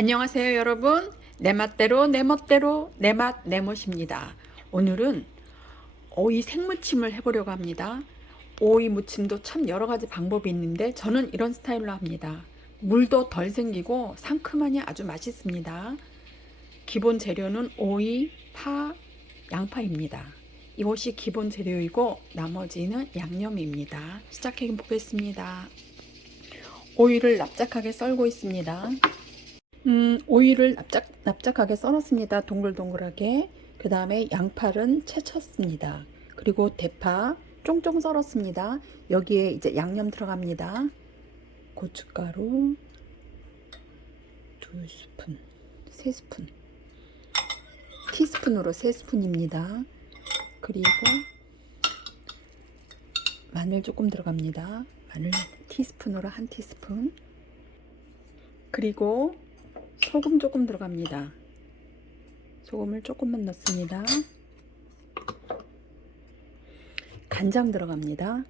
안녕하세요 여러분. 내 맛대로 내 멋대로 내 맛 내 멋입니다. 오늘은 오이 생무침을 해보려고 합니다. 오이 무침도 참 여러 가지 방법이 있는데 저는 이런 스타일로 합니다. 물도 덜 생기고 상큼하니 아주 맛있습니다. 기본 재료는 오이, 파, 양파입니다. 이것이 기본 재료이고 나머지는 양념입니다. 시작해 보겠습니다. 오이를 납작하게 썰고 있습니다 음, 오이를 납작, 납작하게 썰었습니다. 동글동글하게. 그 다음에 양파는 채쳤습니다. 그리고 대파 쫑쫑 썰었습니다. 여기에 이제 양념 들어갑니다. 고춧가루 두 스푼, 세 스푼. 티스푼으로 세 스푼입니다. 그리고 마늘 조금 들어갑니다. 마늘 티스푼으로 한 티스푼. 그리고 소금 조금 들어갑니다. 소금을 조금만 넣습니다. 간장 들어갑니다.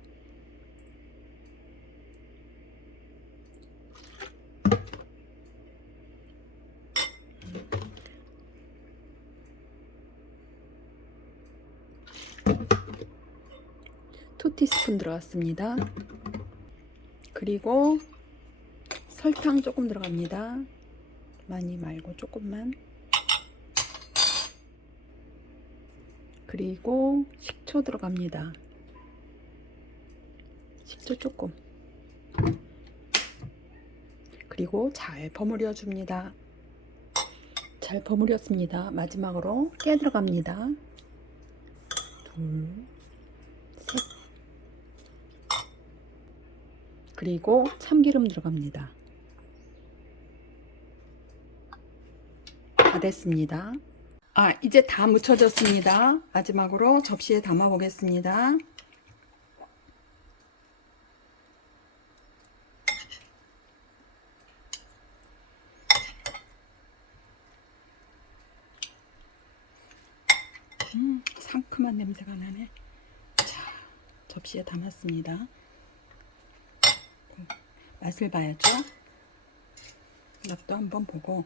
투 티스푼 들어갔습니다. 그리고 설탕 조금 들어갑니다. 많이 말고 조금만. 그리고 식초 들어갑니다. 식초 조금. 그리고 잘 버무려 줍니다. 잘 버무렸습니다. 마지막으로 깨 들어갑니다. 둘, 셋. 그리고 참기름 들어갑니다. 다 됐습니다. 아, 이제 다 묻혀졌습니다. 마지막으로 접시에 담아 보겠습니다. 음, 상큼한 냄새가 나네. 자, 접시에 담았습니다. 음, 맛을 봐야죠. 맛도 한번 보고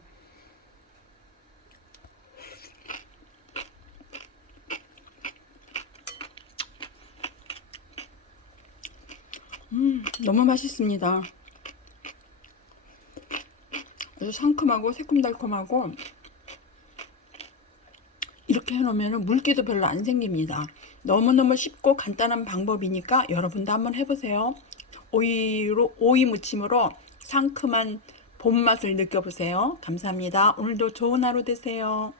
음, 너무 맛있습니다. 아주 상큼하고 새콤달콤하고 이렇게 해놓으면 물기도 별로 안 생깁니다. 너무너무 쉽고 간단한 방법이니까 여러분도 한번 해보세요. 오이로 오이 무침으로 상큼한 봄 맛을 느껴보세요. 감사합니다. 오늘도 좋은 하루 되세요.